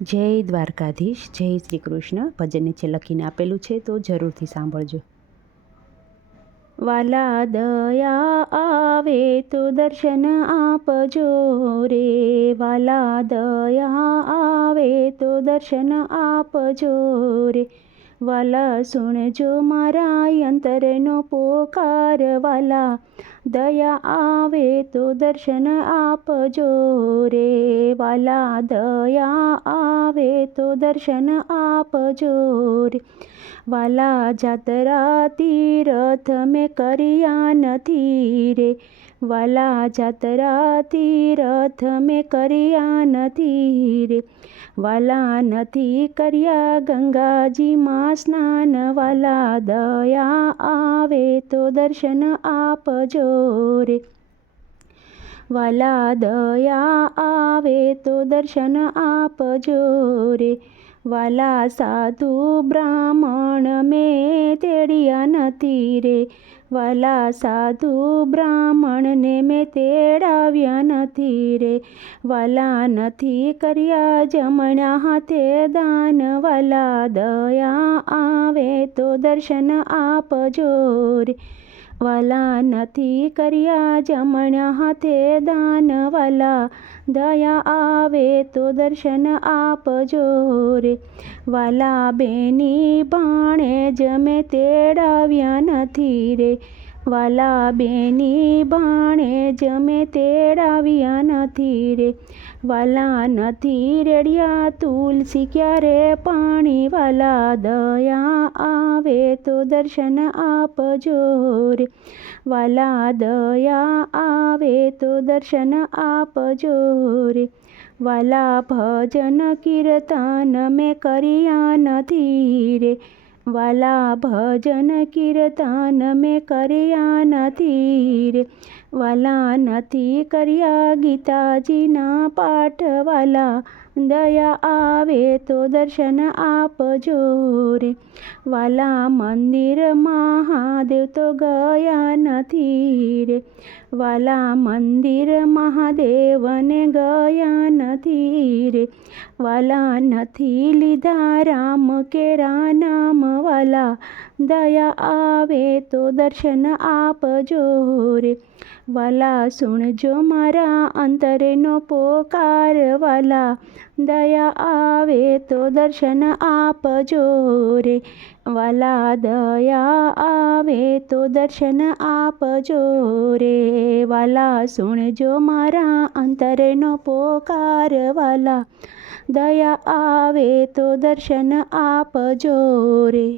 જય દ્વારકાધીશ, જય શ્રી કૃષ્ણ. ભજન નીચે લખીને આપેલું છે, તો જરૂરથી સાંભળજો. વાલા દયા આવે તો દર્શન આપજો રે, વાલા દયા આવે તો દર્શન આપજો રે, વાલા સુણજો મારા અંતરનો પોકાર, વાલા દયા આવે તો દર્શન આપજો રે, વાલા દયા આવે તો દર્શન આપજો રે, વાલા જાતરા તીરથ મેં કર્યા નથી રે, વાલા જાતરા તીરથ મેં કર્યા નથી રે, વાલા નથી કર્યા ગંગાજીમાં સ્નાન, વાલા દયા આવે તો દર્શન આપજો રે, વાલા દયા આવે તો દર્શન આપજો રે, વાલા સાધુ બ્રાહ્મણ મેં તેડ્યા નથી રે, વાલા સાધુ બ્રાહ્મણને મેં તેડાવ્યા નથી રે, વાલા નથી કર્યા જમણા હાથે દાન, વાલા દયા આવે તો દર્શન આપજો રે, વાલા નથી કર્યા જમણા હાથે દાન, વાલા દયા આવે તો દર્શન આપજો રે, વાલા બેની ભાણેજ મેં તેડાવ્યા નથી રે, વાલા બેની ભાણેજ મેં તેડાવ્યા નથી રે, વાલા નથી રેડ્યા તુલસી ક્યારે પાણી, વાલા દયા આવે તો દર્શન આપજો રે, વાલા દયા આવે તો દર્શન આપજો રે, વાલા ભજન કીર્તન મેં કર્યા નથી રે, વાલા ભજન કીર્તન મેં કર્યા નથી રે, વાલા નથી કર્યા ગીતાજીના પાઠ, વાલા દયા આવે તો દર્શન આપજો રે, વાલા મંદિર મહાદેવ તો ગયા નથી રે, વાલા મંદિર મહાદેવને ગયા નથી રે, વાલા નથી લીધા રામ કેરા નામ, વાલા દયા આવે તો દર્શન આપજો રે, વાલા સુણજો મારા અંતરનો પોકાર, વાલા દયા આવે તો દર્શન આપજો રે, વાલા દયા આવે તો દર્શન આપજો રે, વાલા સુણજો મારા અંતરનો પોકાર, વાલા દયા આવે તો દર્શન આપજો રે.